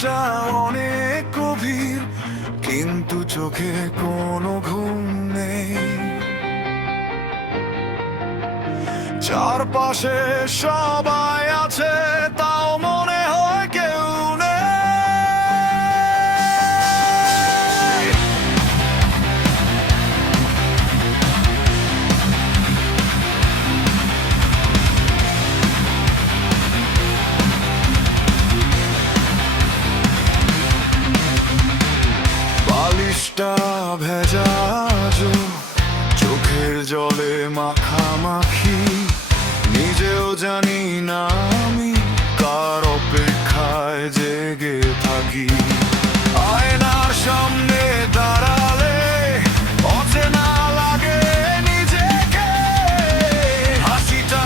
রাতটা অনেক গভীর, কিন্তু চোখে কোনো ঘুম নেই। চারপাশে সবাই আছে, তাও মনে হয় কেউ নেই। বালিশটা ভেজা, চোখের জলে মাখামাখি, নিজেও জানি না আমি কার অপেক্ষায় জেগে থাকি। আয়নার সামনে দাঁড়ালে অচেনা লাগে নিজেকে, হাসিটা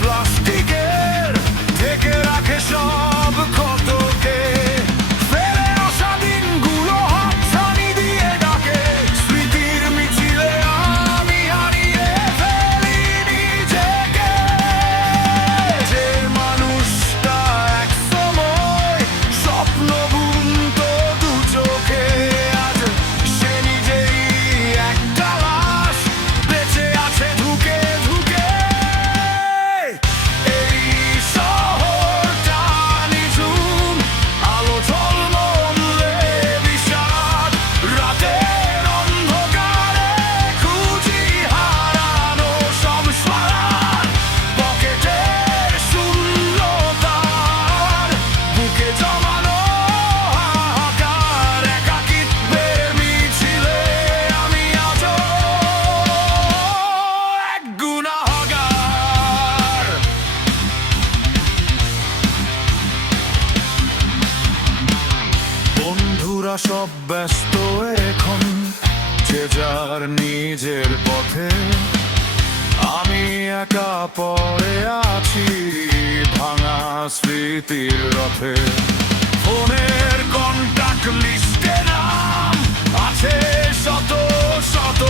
প্লাস্টিকের, ঢেকে রাখে সব ক্ষতকে। ফেলে আসা দিনগুলো হাতছানি দিয়ে ডাকে, স্মৃতির মিছিলে আমি হারিয়ে ফেলি নিজেকে। যে মানুষটা একসময় স্বপ্ন বুনতো দু চোখে, আজ সে নিজেই একটা লাশ, বেঁচে আছে ধুকে ধুকে। এই শহরটা নিঝুম, আলো ঝলমলে বিষাদ, রাতের অন্ধকারে খুঁজি হারানো সব স্মরণ। পকেটের শূন্যতার বুকে জমানো হাহাকার, একাকিত্বের মিছিলে আমি আজও এক গুনাহগার। বন্ধুরা সব ব্যস্ত এখন, যে যার নিজের পথে, আমি একা পড়ে আছি ভাঙা স্মৃতির রথে। ফোনের কন্টাক্ট লিস্টে নাম আছে শত শত,